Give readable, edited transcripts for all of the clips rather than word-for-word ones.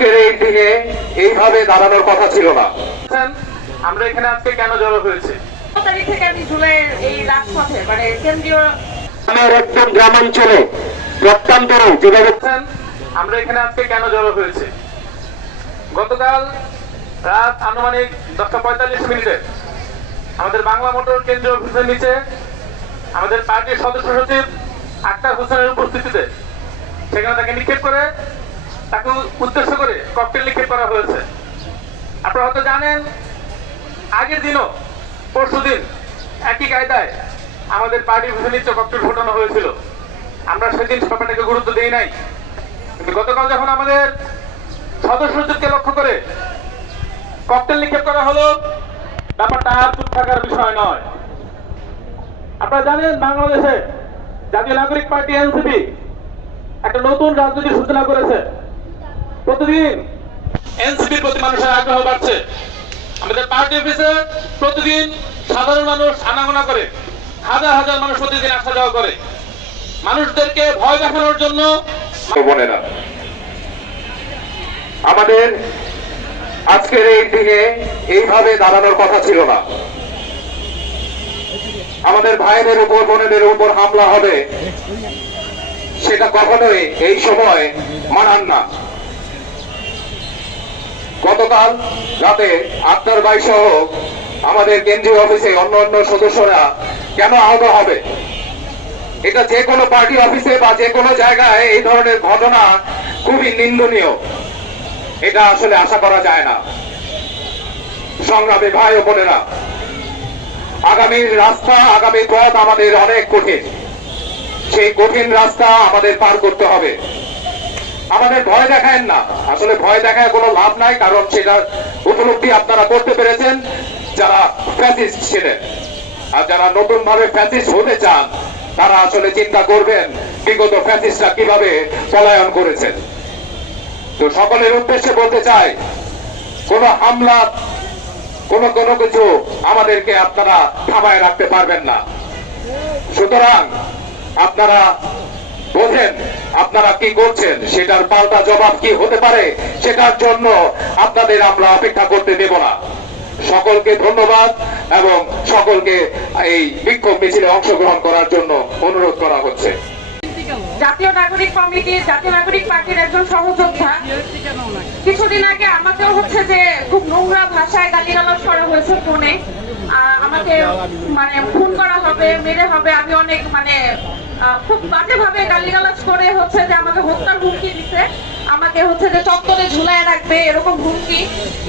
আজকের এই দিনে এইভাবে দাঁড়ানোর কথা ছিল না। আমরা এখানে আজকে কেন জড়ো হয়েছে? তারিখ থেকে আমি জুলাইয়ের এই রাজপথে মানে কেন্দ্রীয় আমার একদম গ্রামাঞ্চলে প্রত্যন্তরে যেভাবে আমরা এখানে আজকে কেন জড়ো হয়েছে? গতকাল রাত আনুমানিক 10:45 আমাদের বাংলা মোটর কেন্দ্রীয় অফিসের নিচে আমাদের পার্টির সদস্য সচিব আক্তার হোসেনের উপস্থিতিতে সেখানে তাকে নিক্ষেপ করে তাকে উদ্দেশ্য করে ককটেল নিক্ষেপ করা হয়েছে। আপনারা হয়তো জানেন আগের দিনও পরশুদিন একই কায়দায় আমাদের পার্টির অফিসের নিচে ককটেল ফোটানো হয়েছিল। আমরা সেদিন ব্যাপারটাকে গুরুত্ব দেই নাই, কিন্তু গতকাল যখন আমাদের সদস্য সচিবকে লক্ষ্য করে ককটেল নিক্ষেপ করা হলো, ব্যাপারটা আর চুপ থাকার বিষয় নয়। আপনারা জানেন বাংলাদেশে জাতীয় নাগরিক পার্টি এনসিপি একটা নতুন রাজনীতির সূচনা করেছে। প্রতিদিন এনসিপির প্রতি মানুষের আগ্রহ বাড়ছে। আমাদের পার্টি অফিসে প্রতিদিন সাধারণ মানুষ আনাগোনা করে, হাজার হাজার মানুষ প্রতিদিন আসা যাওয়া করে। মানুষদেরকে ভয় দেখানোর জন্য বোনেরা, আমাদের আজকের এই দিনে এইভাবে দাঁড়ানোর কথা ছিল না। আমাদের ভাইদের উপর বোনেদের উপর হামলা হবে, সেটা কখনোই এই সময় মানান না। গতকাল রাতে আক্তার ভাই সহ আমাদের কেন্দ্রীয় অফিসে অন্য অন্য সদস্যরা কেন আহত হবে? এটা যে কোনো পার্টি অফিসে বা যে কোনো জায়গায় এই ধরনের ঘটনা খুবই নিন্দনীয়। এটা আসলে আশা করা যায় না। সংগ্রামী ভাই ও বোনেরা, আগামী রাস্তা, আগামী পথ আমাদের অনেক কঠিন। সেই কঠিন রাস্তা আমাদের পার করতে হবে। আমাদের ভয় দেখায় না, আসলে ভয় দেখায় কোনো লাভ নাই, কারণ সেটা উপলব্ধি আপনারা করতে পেরেছেন যারা ফ্যাসিস্ট ছিলেন। আর যারা নতুন ভাবে ফ্যাসিস্ট হতে চান তারা আসলে চিন্তা করবেন বিগত ফ্যাসিস্টরা কিভাবে পলায়ন করেছেন। তো সকলের উদ্দেশ্যে বলতে চাই, কোন হামলা, কোনো কিছু আমাদেরকে আপনারা থামায় রাখতে পারবেন না। সুতরাং আপনারা বোঝেন আপনারা কি করছেন, সেটার পাল্টা জবাব কি হতে পারে সেটার জন্য আপনাদের আমরা অপেক্ষা করতে দেব না। সকলকে ধন্যবাদ এবং সকলকে এই বিক্ষোভ মিছিলে অংশগ্রহণ করার জন্য অনুরোধ করা হচ্ছে। জাতীয় নাগরিক কমিটি, জাতীয় নাগরিক পার্টির একজন সহযোদ্ধা কিছুদিন আগে আমাকেও হচ্ছে যে খুব নোংরা ভাষায় গালিগালাজ করা হয়েছে ফোনে। আমাকে মানে খুন করা হবে, মেরে হবে, আমি অনেক মানে খুব বাজেভাবে গালিগালাজ করে হচ্ছে যে আমাকে হত্যার হুমকি দিছে, আমাকে হচ্ছে যে চত্বরে ঝুলায় রাখবে এরকম হুমকি।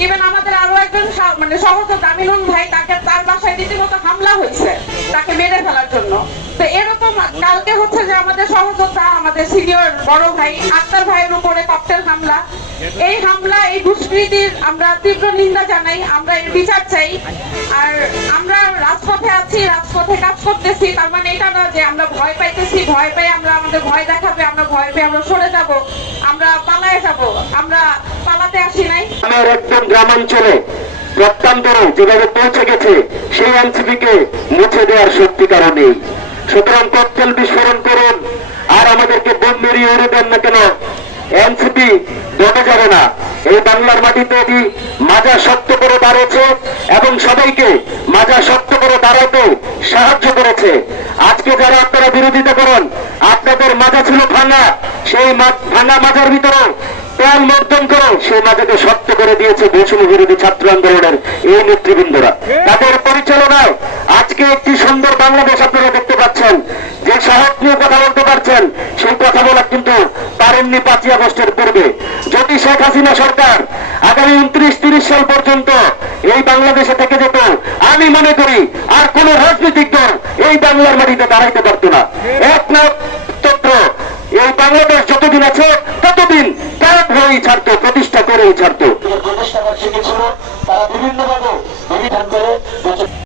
ইভেন আমাদের আরো একজন মানে সহযোদ্ধা আমিনুল ভাই, তাকে তার বাসায় রীতিমতো হামলা হয়েছে তাকে মেরে ফেলার জন্য। তো এরকম কালকে হচ্ছে যে আমাদের সহযোদ্ধা, আমাদের সিনিয়র বড় ভাই আক্তার ভাইয়ের উপরে ককটেল হামলা। এই হামলা, এই দুষ্কৃতির আমরা তীব্র নিন্দা জানাই, আমরা এর বিচার চাই। আর আমরা রাজপথে আছি, রাজপথে কাজ করতেছি, তার মানে এটা না যে আমরা ভয় পাইতেছি, ভয় পাই আমরা আমাদের ভয় দেখাবে, আমরা ভয় পেয়ে আমরা সরে যাব, আমরা পালায়ে যাব। আমরা পালাতে আসি নাই। আমার একদম গ্রামাঞ্চলে প্রত্যন্তরে যেভাবে পৌঁছে গেছে সেই এনসিপিকে মুছে দেওয়ার শক্তি কারো নেই। সুতরাং ককটেল বিস্ফোরণ করুন আর আমাদেরকে বোম মেরিয়ে উড়ে দেন না কেন, এনসিপি দমে যাবে না। এই বাংলার মাটিতে এটি মাজা শক্ত করে দাঁড়িয়েছে এবং সবাইকে মাজা শক্ত করে দাঁড়াতে সাহায্য করেছে। আজকে যারা আপনারা বিরোধিতা করেন, আপনাদের মাজা ছিল ভাঙা, সেই ভাঙা মাজার ভিতরে তেল মর্দন করে সেই মাজাকে শক্ত করে দিয়েছে বৈষম্য বিরোধী ছাত্র আন্দোলনের এই নেতৃবৃন্দরা। তাদের পরিচালনায় আজকে একটি সুন্দর বাংলাদেশ আপনারা দেখতে পাচ্ছেন। যে সাহস নিয়ে কথা বলতে পারছেন, সেই কথা বলা কিন্তু পারেননি 5ই আগস্টের পূর্বে। যদি শেখ হাসিনা সরকার আগামী 29-30 সাল পর্যন্ত এই বাংলাদেশে থেকে যেত, আমি মনে করি আর কোন রাজনৈতিক দল এই বাংলার মাটিতে দাঁড়াইতে পারত না। একমাত্র এই বাংলাদেশ যতদিন আছে ততদিন ত্যাগ হয়েই ছাড়তো, প্রতিষ্ঠা করেই ছাড়তো। প্রতিষ্ঠা শিখেছিল, তারা বিভিন্নভাবে অভিধান করে